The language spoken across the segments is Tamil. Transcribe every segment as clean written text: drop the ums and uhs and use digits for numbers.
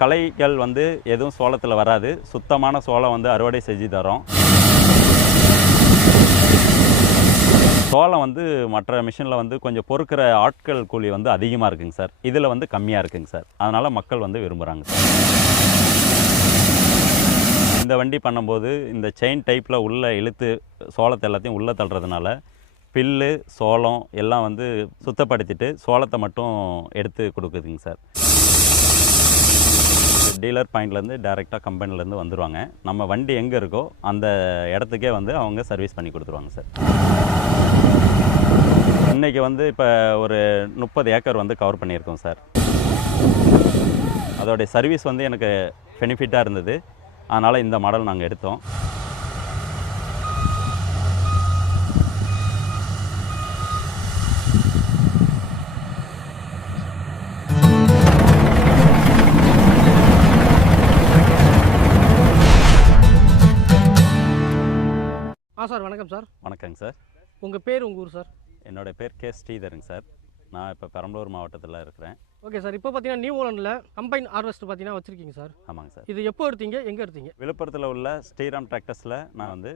களைகள் வந்து எதுவும் சோளத்தில் வராது. சுத்தமான சோளம் வந்து அறுவடை செஞ்சு தரோம். சோளம் வந்து மற்ற மிஷினில் வந்து கொஞ்சம் பொறுக்கிற ஆட்கள் கூலி வந்து அதிகமாக இருக்குங்க சார். இதில் வந்து கம்மியாக இருக்குங்க சார். அதனால் மக்கள் வந்து விரும்புகிறாங்க சார். இந்த வண்டி பண்ணும்போது இந்த செயின் டைப்பில் உள்ளே இழுத்து சோளத்தை எல்லாத்தையும் உள்ளே தள்ளுறதுனால பில்லு சோளம் எல்லாம் வந்து சுத்தப்படுத்திட்டு சோளத்தை மட்டும் எடுத்து கொடுக்குதுங்க சார். டீலர் பாயிண்ட்லேருந்து டைரெக்டாக கம்பெனிலேருந்து வந்துடுவாங்க. நம்ம வண்டி எங்கே இருக்கோ அந்த இடத்துக்கே வந்து அவங்க சர்வீஸ் பண்ணி கொடுத்துருவாங்க சார். இன்றைக்கி வந்து இப்போ ஒரு 30 ஏக்கர் வந்து கவர் பண்ணியிருக்கோம் சார். அதோடைய சர்வீஸ் வந்து எனக்கு பெனிஃபிட்டாக இருந்தது. அதனால் இந்த மாடல் நாங்கள் எடுத்தோம். சார் வணக்கம் சார். வணக்கங்க சார். உங்கள் பேர் உங்கள் ஊர் சார்? என்னோடய பேர் கே ஸ்ரீதருங்க சார். நான் இப்போ பெரம்பலூர் மாவட்டத்தில் இருக்கிறேன். Okay sir. இப்போ பார்த்தீங்கன்னா நியூ ஹோலண்டில் கம்பைன் ஹார்வெஸ்ட் பார்த்தீங்கன்னா வச்சுருக்கீங்க சார். ஆமாங்க சார். இது எப்போ எடுத்தீங்க, எங்கே எடுத்தீங்க? விழுப்புரத்தில் உள்ள ஸ்ரீராம் டிராக்டர்ஸில் நான் வந்து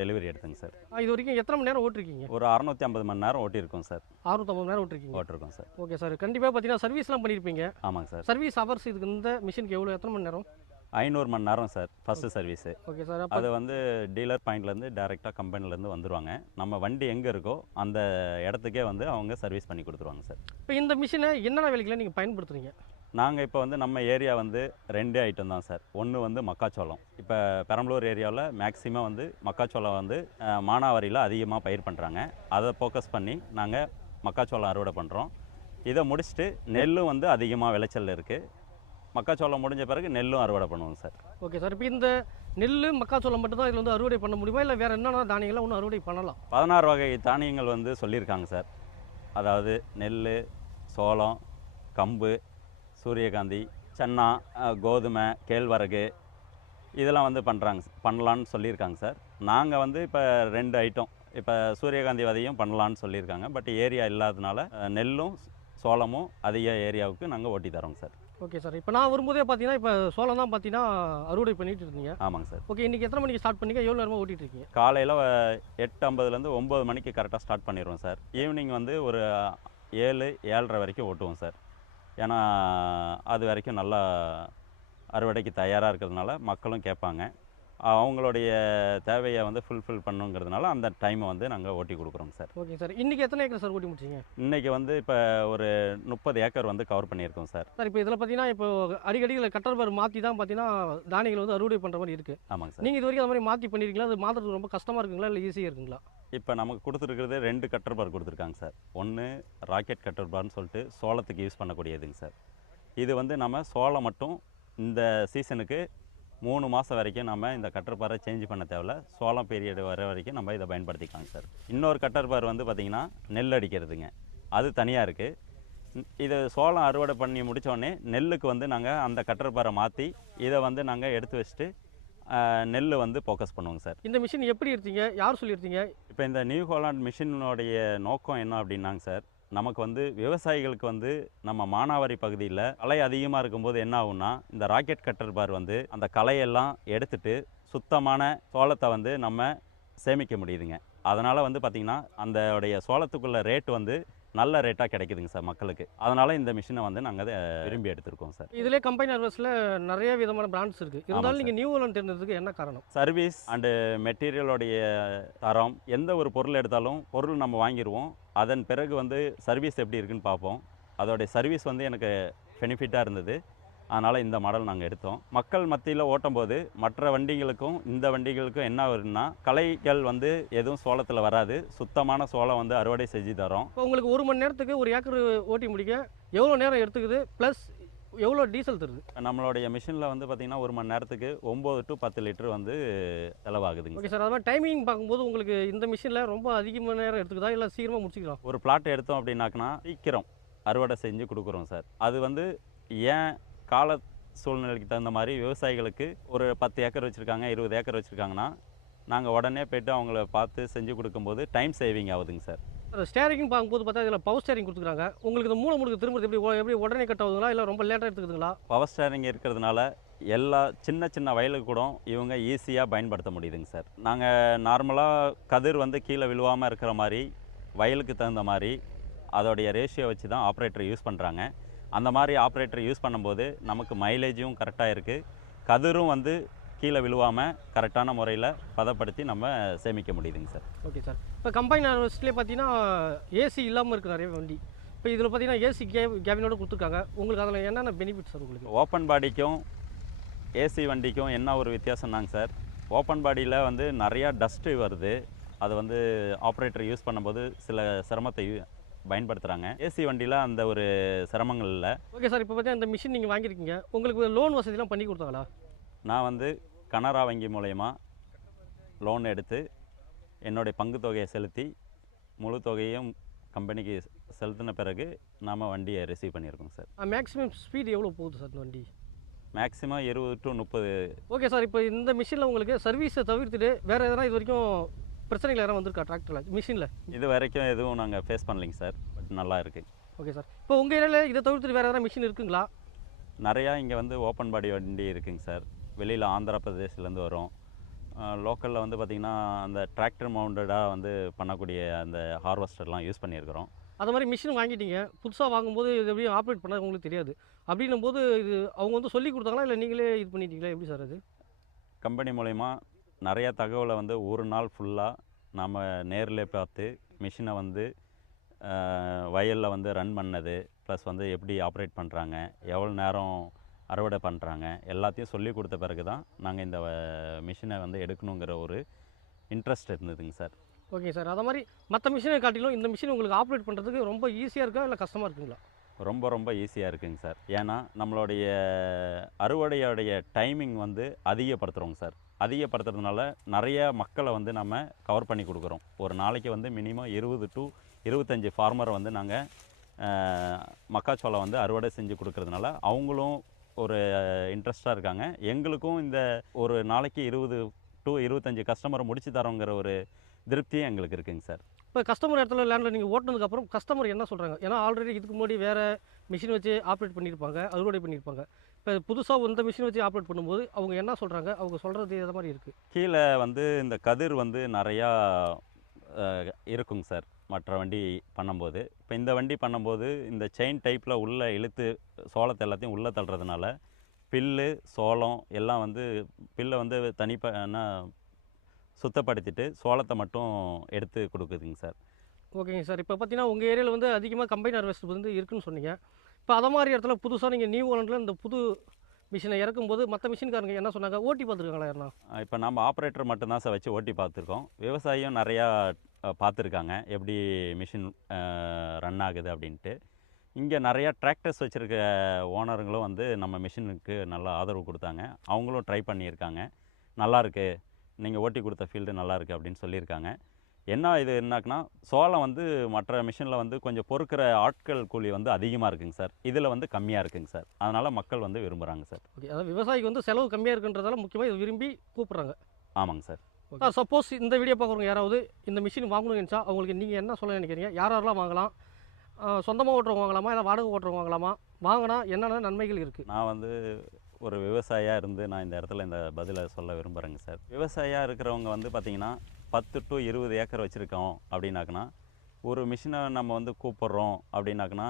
டெலிவரி எடுத்தேங்க சார். இது வரைக்கும் எத்தனை மணி நேரம் ஓட்டிருக்கீங்க? ஒரு 650 மணி நேரம் ஓட்டியிருக்கோம் சார். 650 மணி நேரம் ஓட்டிருக்கோம் சார். Okay sir. கண்டிப்பாக பார்த்தீங்கன்னா சர்வீஸ்லாம் பண்ணியிருப்பீங்க. ஆமாங்க சார். சர்வீஸ் ஹவர்ஸ் இதுக்கு இந்த மிஷினுக்கு எவ்வளோ, எத்தனை மணி நேரம்? 500 மணி நேரம் sir first service. Okay sir. அது வந்து டீலர் பாயிண்ட்லேருந்து டைரெக்டாக கம்பெனிலேருந்து வந்துடுவாங்க. நம்ம வண்டி எங்கே இருக்கோ அந்த இடத்துக்கே வந்து அவங்க சர்வீஸ் பண்ணி கொடுத்துருவாங்க சார். இப்போ இந்த மிஷினை என்னென்ன வேலைக்கெல்லாம் நீங்கள் பயன்படுத்துகிறீங்க? நாங்கள் இப்போ வந்து நம்ம ஏரியா வந்து 2 ஐட்டம் தான் சார். ஒன்று வந்து மக்காச்சோளம். இப்போ பெரம்பலூர் ஏரியாவில் மேக்ஸிமம் வந்து மக்காச்சோளம் வந்து மானாவாரியில் அதிகமாக பயிர் பண்ணுறாங்க. அதை ஃபோக்கஸ் பண்ணி நாங்கள் மக்காச்சோளம் அறுவடை பண்ணுறோம். இதை முடிச்சுட்டு நெல்லும் வந்து அதிகமாக விளைச்சல் இருக்குது. மக்காச்சோளம் முடிஞ்ச பிறகு நெல்லும் அறுவடை பண்ணுவோங்க சார். Okay sir. இப்போ இந்த நெல் மக்காச்சோளம் மட்டும் தான் இதில் வந்து அறுவடை பண்ண முடியுமா, இல்லை வேறு என்னென்ன தானியங்கள்லாம் ஒன்றும் அறுவடை பண்ணலாம்? 16 வகை தானியங்கள் வந்து சொல்லியிருக்காங்க சார். அதாவது நெல், சோளம், கம்பு, சூரியகாந்தி, சன்னா, கோதுமை, கேழ்வரகு இதெல்லாம் வந்து பண்ணலான்னு சொல்லியிருக்காங்க சார். நாங்கள் வந்து இப்போ 2 ஐட்டம் இப்போ சூரியகாந்தி விதையும் பண்ணலான்னு சொல்லியிருக்காங்க. பட் ஏரியா இல்லாததுனால நெல்லும் சோளமும் அதிக ஏரியாவுக்கு நாங்கள் ஓட்டி தரோங்க சார். Okay sir. இப்போ நான் வரும்போதே பார்த்தீங்கன்னா இப்போ சோளம் தான் பார்த்தீங்கன்னா அறுவடை பண்ணிட்டு இருந்தீங்க. ஆமாங்க சார். ஓகே. இன்றைக்கி எத்தனை மணிக்கு ஸ்டார்ட் பண்ணிங்க, எவ்வளோ நேரமாக ஓட்டிகிட்டு இருக்கீங்க? காலையில் 8:50லேருந்து 9 மணிக்கு கரெக்டாக ஸ்டார்ட் பண்ணிடுவோம் சார். ஈவினிங் வந்து ஒரு 7, 7:30 வரைக்கும் ஓட்டுவோம் சார். ஏன்னா அது வரைக்கும் நல்லா அறுவடைக்கு தயாராக இருக்கிறதுனால மக்களும் கேட்பாங்க. அவங்களுடைய தேவையை வந்து ஃபுல்ஃபில் பண்ணுங்கிறதுனால அந்த டைமை வந்து நாங்கள் ஓட்டி கொடுக்குறோங்க சார். Okay sir. இன்றைக்கி எத்தனை ஏக்கர் சார் ஓட்டி முடிச்சிங்க? இன்றைக்கி வந்து இப்போ ஒரு 30 ஏக்கர் வந்து கவர் பண்ணியிருக்கோம் சார். சார் இப்போ இதில் பார்த்தீங்கன்னா இப்போ அடிக்கடி கட்டர் பார் மாற்றி தான் பார்த்தீங்கன்னா தானியங்கள் வந்து அறுவடை பண்ணுற மாதிரி இருக்குது. ஆமாங்க சார். நீங்கள் இது வரைக்கும் அது மாதிரி மாற்றி பண்ணியிருக்கீங்களா? அது மாற்றுறது ரொம்ப கஷ்டமாக இருக்குங்களா, இல்லை ஈஸியாக இருக்குங்களா? இப்போ நமக்கு கொடுத்துருக்கிறது 2 கட்டர் பார் கொடுத்துருக்காங்க சார். ஒன்று ராக்கெட் கட்டர் பார்னு சொல்லிட்டு சோளத்துக்கு யூஸ் பண்ணக்கூடியதுங்க சார். இது வந்து நம்ம சோளம் மட்டும் இந்த சீசனுக்கு 3 மாதம் வரைக்கும் நம்ம இந்த கட்டர் பாரை சேஞ்ச் பண்ண தேவையில்ல. சோளம் பீரியட் வர வரைக்கும் நம்ம இதை பயன்படுத்திக்கலாம் சார். இன்னொரு கட்டர் பார் வந்து பார்த்திங்கன்னா நெல் அடிக்கிறதுங்க, அது தனியாக இருக்குது. இது சோளம் அறுவடை பண்ணி முடித்தோடனே நெல்லுக்கு வந்து நாங்கள் அந்த கட்டர் பாரை மாற்றி இதை வந்து நாங்கள் எடுத்து வச்சுட்டு நெல் வந்து ஃபோக்கஸ் பண்ணுவோங்க சார். இந்த மிஷின் எப்படி எடுத்தீங்க, யார் சொல்லியிருந்தீங்க? இப்போ இந்த நியூ ஹோலாண்ட் மிஷினுடைய நோக்கம் என்ன அப்படின்னாங்க சார், நமக்கு வந்து விவசாயிகளுக்கு வந்து நம்ம மானாவாரி பகுதியில் களை அதிகமாக இருக்கும்போது என்ன ஆகும்னா இந்த ராக்கெட் கட்டர் பார் வந்து அந்த களையெல்லாம் எடுத்துட்டு சுத்தமான சோளத்தை வந்து நம்ம சேமிக்க முடியுதுங்க. அதனால் வந்து பார்த்திங்கன்னா அந்தோடைய சோளத்துக்குள்ள ரேட் வந்து நல்ல ரேட்டாக கிடைக்குதுங்க சார் மக்களுக்கு. அதனால் இந்த மிஷினை வந்து நாங்கள் விரும்பி எடுத்துருக்கோம் சார். இதிலே கம்பைன் ஹார்வெஸ்ட்டில் நிறைய விதமான பிராண்ட்ஸ் இருக்குது. இருந்தாலும் நீங்கள் நியூ ஹோலண்ட் தேர்ந்ததுக்கு என்ன காரணம்? சர்வீஸ் அண்டு மெட்டீரியலோடைய தரம். எந்த ஒரு பொருள் எடுத்தாலும் பொருள் நம்ம வாங்கிடுவோம். அதன் பிறகு வந்து சர்வீஸ் எப்படி இருக்குன்னு பார்ப்போம். அதோடைய சர்வீஸ் வந்து எனக்கு பெனிஃபிட்டாக இருந்தது. அதனால் இந்த மாடல் நாங்கள் எடுத்தோம். மக்கள் மத்தியில் ஓட்டும்போது மற்ற வண்டிகளுக்கும் இந்த வண்டிகளுக்கும் என்ன வரும்னா களைகள் வந்து எதுவும் சோளத்தில் வராது. சுத்தமான சோளம் வந்து அறுவடை செஞ்சு தரோம். இப்போ உங்களுக்கு 1 மணி நேரத்துக்கு 1 ஏக்கர் ஓட்டி முடிக்க எவ்வளோ நேரம் எடுத்துக்குது, ப்ளஸ் எவ்வளோ டீசல் தருது? நம்மளுடைய மிஷினில் வந்து பார்த்திங்கன்னா 1 மணி நேரத்துக்கு 9 to 10 லிட்டர் வந்து செலவாகுதுங்க. Okay sir. அது மாதிரி டைமிங் பார்க்கும்போது உங்களுக்கு இந்த மிஷினில் ரொம்ப அதிகமான நேரம் எடுத்துக்குதா, இல்லை சீக்கிரமாக முடிச்சிக்கலாம்? ஒரு பிளாட் எடுத்தோம் அப்படின்னாக்கனா சீக்கிரம் அறுவடை செஞ்சு கொடுக்குறோம் சார். அது வந்து ஏன் கால சூழ்நிலைக்கு தகுந்த மாதிரி விவசாயிகளுக்கு ஒரு 10 ஏக்கர் வச்சுருக்காங்க, 20 ஏக்கர் வச்சுருக்காங்கன்னா நாங்கள் உடனே போய்ட்டு அவங்கள பார்த்து செஞ்சு கொடுக்கும்போது டைம் சேவிங் ஆகுதுங்க சார். ஸ்டேரிங் பார்க்கும்போது பார்த்தா இதில் பவர் ஸ்டேரிங் கொடுத்துருக்காங்க. உங்களுக்கு இந்த மூல முடுக்கு திரும்புறது எப்படி உடனே கட் ஆகுதுங்களா? இல்லை ரொம்ப லேட்டாக எடுத்துக்குதுங்களா? பவர் ஸ்டேரிங் இருக்கிறதுனால எல்லா சின்ன சின்ன வயலுக்கு கூட இவங்க ஈஸியாக பயன்படுத்த முடியுதுங்க சார். நாங்கள் நார்மலாக கதிர் வந்து கீழே விழுவாமல் இருக்கிற மாதிரி வயலுக்கு தகுந்த மாதிரி அதோடைய ரேஷியோ வச்சு தான் ஆப்ரேட்டர் யூஸ் பண்ணுறாங்க. அந்த மாதிரி ஆப்ரேட்டர் யூஸ் பண்ணும்போது நமக்கு மைலேஜும் கரெக்டாக இருக்குது, கதிரும் வந்து கீழே விழுவாமல் கரெக்டான முறையில் பதப்படுத்தி நம்ம சேமிக்க முடியுதுங்க சார். Okay sir. இப்போ கம்பைன் ஹார்வெஸ்ட்லேயே பார்த்தீங்கன்னா ஏசி இல்லாமல் இருக்குது நிறைய வண்டி. இப்போ இதில் பார்த்தீங்கன்னா ஏசி கேபினோட கொடுத்துருக்காங்க. உங்களுக்கு அதில் என்னென்ன பெனிஃபிட் சார் உங்களுக்கு? ஓப்பன் பாடிக்கும் ஏசி வண்டிக்கும் என்ன ஒரு வித்தியாசம்னாங்க சார், ஓப்பன் பாடியில் வந்து நிறையா டஸ்ட்டு வருது, அது வந்து ஆப்ரேட்டர் யூஸ் பண்ணும்போது சில சிரமத்தை பயன்படுத்துகிறாங்க. ஏசி வண்டியில் அந்த ஒரு சிரமங்கள் இல்லை. Okay sir. இப்போ பார்த்தீங்கன்னா இந்த மிஷின் நீங்கள் வாங்கியிருக்கீங்க, உங்களுக்கு லோன் வசதிலாம் பண்ணி கொடுத்தாங்களா? நான் வந்து கனரா வங்கி மூலயமா லோன் எடுத்து என்னுடைய பங்கு தொகையை செலுத்தி முழு தொகையும் கம்பெனிக்கு செலுத்தின பிறகு நாம் வண்டியை ரிசீவ் பண்ணியிருக்கோம் சார். மேக்ஸிமம் ஸ்பீடு எவ்வளோ போகுது சார் இந்த வண்டி? Maximum 20 to 30. Okay sir. இப்போ இந்த மிஷினில் உங்களுக்கு சர்வீஸை தவிர்த்துட்டு வேறு எதனா இது வரைக்கும் பிரச்சனைகள் யாரும் வந்திருக்கா டிராக்டரில் மிஷினில்? இது வரைக்கும் எதுவும் நாங்கள் ஃபேஸ் பண்ணலைங்க சார், பட் நல்லா இருக்குது. Okay sir. இப்போ உங்கள் ஏரியாவில் இதை தவிர்த்துட்டு வேறு எதனா மிஷின் இருக்குங்களா? நிறையா இங்கே வந்து ஓப்பன் பாடி வண்டி இருக்குங்க சார். வெளியில் ஆந்திர பிரதேஷ்லேருந்து வரும். லோக்கலில் வந்து பார்த்திங்கன்னா அந்த டிராக்டர் மவுண்டடாக வந்து பண்ணக்கூடிய அந்த ஹார்வெஸ்டர்லாம் யூஸ் பண்ணியிருக்கிறோம். அது மாதிரி மிஷின் வாங்கிட்டீங்க, புதுசாக வாங்கும்போது இது எப்படி ஆப்ரேட் பண்ண உங்களுக்கு தெரியாது. அப்படின்னும் போது இது அவங்க வந்து சொல்லி கொடுத்தாங்களா, இல்லை நீங்களே இது பண்ணிட்டீங்களா, எப்படி சார் அது? கம்பெனி மூலயமா நிறையா தகவலை வந்து ஒரு நாள் ஃபுல்லாக நாம் நேரில் பார்த்து மிஷினை வந்து வயலில் வந்து ரன் பண்ணது, ப்ளஸ் வந்து எப்படி ஆப்ரேட் பண்ணுறாங்க, எவ்வளோ நேரம் அறுவடை பண்ணுறாங்க, எல்லாத்தையும் சொல்லி கொடுத்த பிறகு தான் நாங்கள் இந்த மிஷினை வந்து எடுக்கணுங்கிற ஒரு இன்ட்ரெஸ்ட் இருந்ததுங்க சார். Okay sir. அதை மாதிரி மற்ற மிஷினை காட்டிலும் இந்த மிஷின் உங்களுக்கு ஆப்ரேட் பண்ணுறதுக்கு ரொம்ப ஈஸியாக இருக்கா, இல்லை கஷ்டமாக இருக்குங்களா? ரொம்ப ரொம்ப ஈஸியாக இருக்குங்க சார். ஏன்னா நம்மளுடைய அறுவடையோடைய டைமிங் வந்து அதிகப்படுத்துகிறோங்க சார். அதிகப்படுத்துறதுனால நிறைய மக்களை வந்து நம்ம கவர் பண்ணி கொடுக்குறோம். ஒரு நாளைக்கு வந்து மினிமம் 20 to 25 ஃபார்மரை வந்து நாங்கள் மக்காச்சோளம் வந்து அறுவடை செஞ்சு கொடுக்கறதுனால அவங்களும் ஒரு இன்ட்ரெஸ்டாக இருக்காங்க. எங்களுக்கும் இந்த ஒரு நாளைக்கு 20 to 25 கஸ்டமரை முடிச்சு தரோங்கிற ஒரு திருப்தியும் எங்களுக்கு இருக்குங்க சார். இப்போ கஸ்டமர் இடத்துல லேண்டில் நீங்கள் ஓட்டினதுக்கப்புறம் கஸ்டமர் என்ன சொல்கிறாங்க? ஏன்னா ஆல்ரெடி இதுக்கு முன்னாடி வேறு மிஷின் வச்சு ஆப்ரேட் பண்ணியிருப்பாங்க, அறுவடை பண்ணியிருப்பாங்க. இப்போ புதுசாக இந்த மிஷின் வச்சு ஆப்ரேட் பண்ணும்போது அவங்க என்ன சொல்கிறாங்க? அவங்க சொல்கிறது எது மாதிரி இருக்குது? கீழே வந்து இந்த கதிர் வந்து நிறையா இருக்குங்க சார் மற்ற வண்டி பண்ணும்போது. இப்போ இந்த வண்டி பண்ணும்போது இந்த செயின் டைப்பில் உள்ளே இழுத்து சோளத்தை எல்லாத்தையும் உள்ளே தள்ளுறதுனால பில்லு சோளம் எல்லாம் வந்து பில்லை வந்து சுத்தப்படுத்திட்டு சோளத்தை மட்டும் எடுத்து கொடுக்குதுங்க சார். ஓகேங்க சார். இப்போ பார்த்தீங்கன்னா உங்கள் ஏரியாவில் வந்து அதிகமாக கம்பைன் ஹார்வெஸ்டர் வந்து இருக்குன்னு சொன்னீங்க. இப்போ அதை மாதிரி இடத்துல புதுசாக நீங்கள் நியூ ஹாலண்டில் இந்த புது மிஷினை இறக்கும்போது மற்ற மிஷின்காரங்க என்ன சொன்னாங்க? ஓட்டி பார்த்துருக்காங்களா யாருன்னா? இப்போ நம்ம ஆப்ரேட்டர் மட்டும்தான் சார் வச்சு ஓட்டி பார்த்துருக்கோம். விவசாயியும் நிறையா பார்த்துருக்காங்க எப்படி மிஷின் ரன் ஆகுது அப்படின்ட்டு. இங்கே நிறையா டிராக்டர்ஸ் வச்சுருக்க ஓனருங்களும் வந்து நம்ம மிஷினுக்கு நல்லா ஆதரவு கொடுத்தாங்க. அவங்களும் ட்ரை பண்ணியிருக்காங்க. நல்லாயிருக்கு, நீங்கள் ஓட்டி கொடுத்த ஃபீல்டு நல்லாயிருக்கு அப்படின்னு சொல்லியிருக்காங்க. என்னாக்குன்னா சோளம் வந்து மற்ற மிஷினில் வந்து கொஞ்சம் பொறுக்கிற ஆட்கள் கூலி வந்து அதிகமாக இருக்குங்க சார், இதில் வந்து கம்மியாக இருக்குங்க சார். அதனால் மக்கள் வந்து விரும்புகிறாங்க சார். ஓகே. அதாவது விவசாயிக்கு வந்து செலவு கம்மியாக இருக்குன்றதால முக்கியமாக இதை விரும்பி கூப்பிட்றாங்க. ஆமாங்க சார். ஓகே. சப்போஸ் இந்த வீடியோ பார்க்குறவங்க யாராவது இந்த மிஷின் வாங்கணும்னு நினச்சா அவங்களுக்கு நீங்கள் என்ன சொல்ல நினைக்கிறீங்க? யாரெல்லாம் வாங்கலாம்? சொந்தமாக ஓட்டுறவங்க வாங்கலாமா, இல்லை வாடகை ஓட்டுறவங்க வாங்கலாமா? வாங்கினா என்னென்ன நன்மைகள் இருக்குது? நான் வந்து ஒரு விவசாயியாக இருந்து நான் இந்த இடத்துல இந்த பதிலை சொல்ல விரும்புகிறேங்க சார். விவசாயியாக இருக்கிறவங்க வந்து பார்த்திங்கன்னா 10 to 20 ஏக்கர் வச்சுருக்கோம் அப்படின்னாக்குனா ஒரு மிஷினை நம்ம வந்து கூப்பிட்றோம் அப்படின்னாக்குனா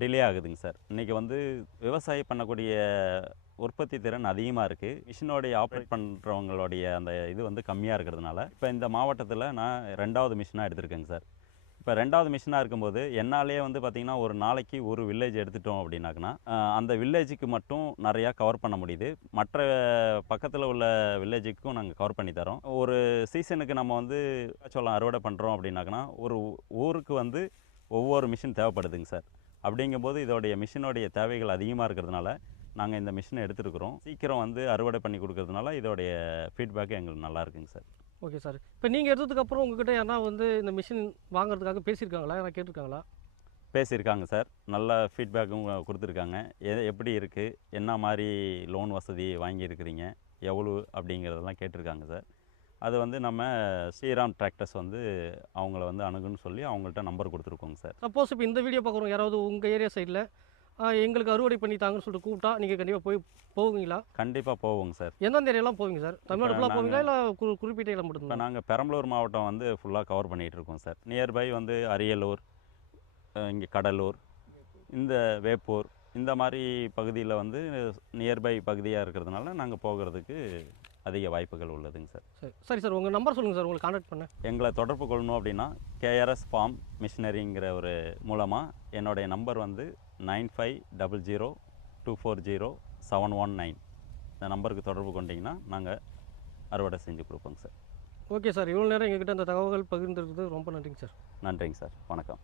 டிலே ஆகுதுங்க சார். இன்றைக்கி வந்து விவசாயம் பண்ணக்கூடிய உற்பத்தி திறன் அதிகமாக இருக்குது, மிஷினோடைய ஆப்ரேட் பண்ணுறவங்களுடைய அந்த இது வந்து கம்மியாக இருக்கிறதுனால இப்போ இந்த மாவட்டத்தில் நான் 2வது மிஷினாக எடுத்திருக்கேங்க சார். இப்போ 2வது மிஷினாக இருக்கும்போது என்னாலே வந்து பார்த்திங்கன்னா ஒரு நாளைக்கு ஒரு வில்லேஜ் எடுத்துட்டோம் அப்படின்னாக்குனா அந்த வில்லேஜுக்கு மட்டும் நிறையா கவர் பண்ண முடியுது. மற்ற பக்கத்தில் உள்ள வில்லேஜுக்கும் நாங்கள் கவர் பண்ணி தரோம். ஒரு சீசனுக்கு நம்ம வந்து சோளம் அறுவடை பண்ணுறோம் அப்படின்னாக்குனா ஒரு ஊருக்கு வந்து ஒவ்வொரு மிஷின் தேவைப்படுதுங்க சார். அப்படிங்கும்போது இதோடைய மிஷினோடைய தேவைகள் அதிகமாக இருக்கிறதுனால நாங்கள் இந்த மிஷினை எடுத்துருக்குறோம். சீக்கிரம் வந்து அறுவடை பண்ணி கொடுக்கறதுனால இதோடைய ஃபீட்பேக்கு எங்களுக்கு நல்லா இருக்குங்க சார். Okay sir. இப்போ நீங்கள் எடுத்ததுக்கப்புறம் உங்ககிட்ட யாரா வந்து இந்த மிஷின் வாங்குறதுக்காக பேசியிருக்காங்களா, யாரா கேட்டிருக்காங்களா? பேசியிருக்காங்க சார். நல்ல ஃபீட்பேக்கும் கொடுத்துருக்காங்க. எப்படி இருக்குது, என்ன மாதிரி லோன் வசதி வாங்கியிருக்கிறீங்க, எவ்வளோ அப்படிங்கிறதெல்லாம் கேட்டிருக்காங்க சார். அது வந்து நம்ம ஸ்ரீராம் டிராக்டர்ஸ் வந்து அவங்கள வந்து அணுகுன்னு சொல்லி அவங்கள்ட்ட நம்பர் கொடுத்துருக்கோங்க சார். சப்போஸ் இப்போ இந்த வீடியோ பார்க்குறவங்க யாராவது உங்கள் ஏரியா சைடில் எங்களுக்கு அறுவடை பண்ணி தாங்கன்னு சொல்லிட்டு கூப்பிட்டா நீங்கள் கண்டிப்பாக போவீங்களா? கண்டிப்பாக போவோங்க சார். எந்தெந்த ஏரியாலாம் போவீங்க சார்? தமிழ்நாடு ஃபுல்லாக போவீங்களா இல்லை குறிப்பிட்ட இடம் இப்போ மட்டும்தான்? நாங்கள் பெரம்பலூர் மாவட்டம் வந்து ஃபுல்லாக கவர் பண்ணிகிட்டு இருக்கோம் சார். நியர்பை வந்து அரியலூர், இங்கே கடலூர், இந்த வேப்பூர், இந்த மாதிரி பகுதியில் வந்து நியர்பை பகுதியாக இருக்கிறதுனால நாங்கள் போகிறதுக்கு அதிக வாய்ப்புகள் உள்ளதுங்க சார். சரி சார், உங்கள் நம்பர் சொல்லுங்கள் சார், உங்களை கான்டாக்ட் பண்ண. எங்களை தொடர்பு கொள்ளணும் அப்படின்னா கேஆர்எஸ் ஃபார்ம் மிஷினரிங்கிற ஒரு மூலமாக என்னுடைய நம்பர் வந்து 9500240719. இந்த நம்பருக்கு தொடர்பு கொண்டிங்கன்னா நாங்கள் அறுவடை செஞ்சு கொடுப்போங்க சார். ஓகே சார், இவ்வளோ நேரம் எங்ககிட்ட அந்த தகவல்கள் பகிர்ந்துருக்குது ரொம்ப நன்றிங்க சார். நன்றிங்க சார். வணக்கம்.